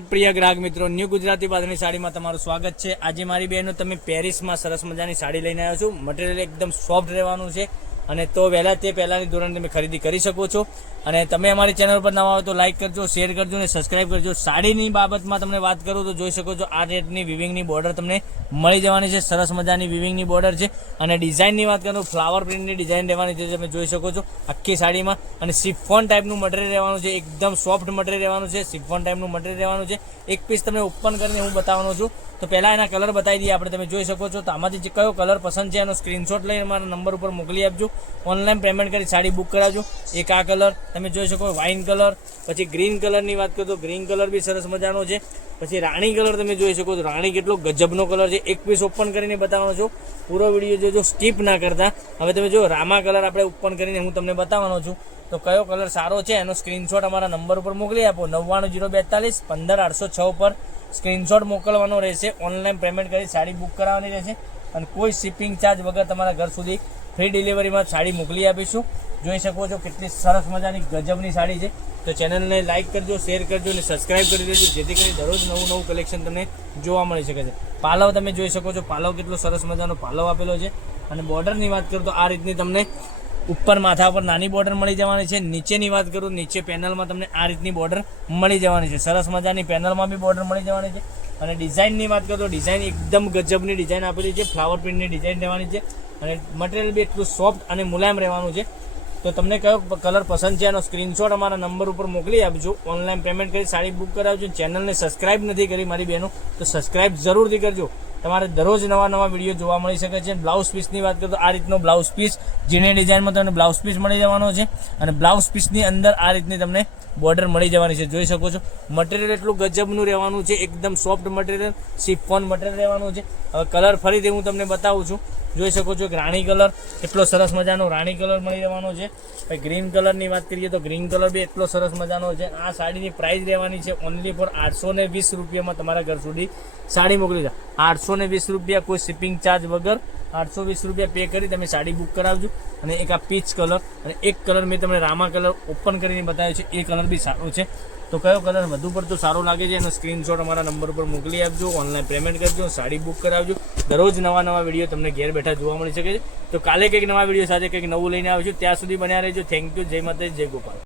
પ્રિય ગ્રાહક મિત્રો, ન્યૂ ગુજરાતી બાંધણી સાડીમાં તમારું સ્વાગત છે। આજે મારી બહેનો તમે પેરિસમાં સરસ મજાની સાડી લઈને આવ્યો છું। મટીરિયલ એકદમ સોફ્ટ રહેવાનું છે અને તો વહેલા તે પહેલાની ધોરણે તમે ખરીદી કરી શકો છો। અને તમે અમારી ચેનલ પર નવા હોય તો લાઇક કરજો, શેર કરજો અને સબસ્ક્રાઇબ કરજો। સાડીની બાબતમાં તમને વાત કરું તો જોઈ શકો છો આ રેટની વિવિંગની બોર્ડર તમને મળી જવાની છે। સરસ મજાની વિવિંગની બોર્ડર છે અને ડિઝાઇનની વાત કરું તો ફ્લાવર પ્રિન્ટની ડિઝાઇન રહેવાની છે, તમે જોઈ શકો છો આખી સાડીમાં। અને શિફોન ટાઈપનું મટીરિયલ રહેવાનું છે, એકદમ સોફ્ટ મટીરિયલ રહેવાનું છે, શિફોન ટાઈપનું મટીરિયલ રહેવાનું છે। એક પીસ તમને ઓપન કરીને હું બતાવવાનો છું, તો પહેલાં એના કલર બતાવી દઈએ આપણે। તમે જોઈ શકો છો તો આમાંથી જે કયો કલર પસંદ છે એનો સ્ક્રીનશોટ લઈને મારા નંબર ઉપર મોકલી આપજો। ઓનલાઈન પેમેન્ટ કરી સાડી બુક કરાવજો। એક આ કલર તમે જોઈ શકો, વાઇન કલર, પછી ગ્રીન કલરની વાત કરું તો ગ્રીન કલર બી સરસ મજાનો છે। પછી રાણી કલર તમે જોઈ શકો છો, રાણી કેટલો ગજબનો કલર છે। એક પીસ ઓપન કરીને બતાવવાનો છું, પૂરો વિડીયો જોજો, સ્કીપ ના કરતા। હવે તમે જો રામા કલર આપણે ઓપન કરીને હું તમને બતાવવાનો છું, તો કયો કલર સારો છે એનો સ્ક્રીનશોટ અમારા નંબર ઉપર મોકલી આપો। 99042 15806 ઉપર સ્ક્રીનશોટ મોકલવાનો રહેશે। ઓનલાઈન પેમેન્ટ કરી સાડી બુક કરાવવાની રહેશે અને કોઈ શિપિંગ ચાર્જ વગર તમારા ઘર સુધી ફ્રી ડિલિવરીમાં સાડી મોકલી આપીશું। જોઈ શકો છો કેટલી સરસ મજાની ગજબની સાડી છે। તો ચેનલને લાઇક કરજો, શેર કરજો અને સબસ્ક્રાઇબ કરી દેજો, જેથી કરી દરરોજ નવું કલેક્શન તમને જોવા મળી શકે છે। પાલવ તમે જોઈ શકો છો, પાલવ કેટલો સરસ મજાનો પાલવ આપેલો છે। અને બોર્ડરની વાત કરું તો આ રીતની તમને ઉપર માથા પર નાની બોર્ડર મળી જવાની છે। નીચેની વાત કરું, નીચે પેનલમાં તમને આ રીતની બોર્ડર મળી જવાની છે। સરસ મજાની પેનલમાં બી બોર્ડર મળી જવાની છે। અને ડિઝાઇનની વાત કરું તો ડિઝાઇન એકદમ ગજબની ડિઝાઇન આપેલી છે, ફ્લાવર પ્રિન્ટની ડિઝાઇન રહેવાની છે। અને મટીરિયલ બી એટલું સોફ્ટ અને મુલાયમ રહેવાનું છે। તો તમને કયો કલર પસંદ છે એનો સ્ક્રીનશોટ અમારા નંબર ઉપર મોકલી આપજો। ઓનલાઈન પેમેન્ટ કરી સાડી બુક કરાવજો। ચેનલને સબસ્ક્રાઇબ નથી કરી મારી બહેનો તો સબસ્ક્રાઇબ જરૂરથી કરજો, તમારે દરરોજ નવા વિડીયો જોવા મળી શકે છે। બ્લાઉઝ પીસની વાત કરું તો આ રીતનો બ્લાઉઝ પીસ જેની ડિઝાઇનમાં તમને બ્લાઉઝ પીસ મળી જવાનો છે। અને બ્લાઉઝ પીસની અંદર આ રીતની તમને બોર્ડર મળી જવાની છે, જોઈ શકો છો। મટીરિયલ એટલું ગજબનું રહેવાનું છે, એકદમ સોફ્ટ મટીરિયલ, શિફોન મટીરિયલ રહેવાનું છે। હવે કલર ફરીથી હું તમને બતાવું છું, જોઈ શકો છો કે રાણી કલર એટલો સરસ મજાનો રાણી કલર મળી જવાનો છે। પછી ગ્રીન કલરની વાત કરીએ તો ગ્રીન કલર બી એટલો સરસ મજાનો છે। આ સાડીની પ્રાઇસ રહેવાની છે ઓનલી ફોર 820 રૂપિયામાં તમારા ઘર સુધી સાડી મોકલી દે। 820 રૂપિયા, કોઈ શિપિંગ ચાર્જ વગર 820 રૂપિયા પે કરી તમે સાડી બુક કરાવજો। અને એક આ પીચ કલર અને એક કલર મેં તમને રામા કલર ઓપન કરીને બતાવ્યો છે, એ કલર બી સારો છે। તો કયો કલર વધુ પડતો સારો લાગે છે એનો સ્ક્રીનશોટ અમારા નંબર ઉપર મોકલી આપજો। ઓનલાઈન પેમેન્ટ કરજો, સાડી બુક કરાવજો। દરરોજ નવા વિડીયો તમને ઘેર બેઠા જોવા મળી શકે છે। તો કાલે કંઈક નવા વિડીયો સાથે કંઈક નવું લઈને આવીશું, ત્યાં સુધી બન્યા રહેજો। થેન્ક યુ, જય માતા, જય ગોપાલ।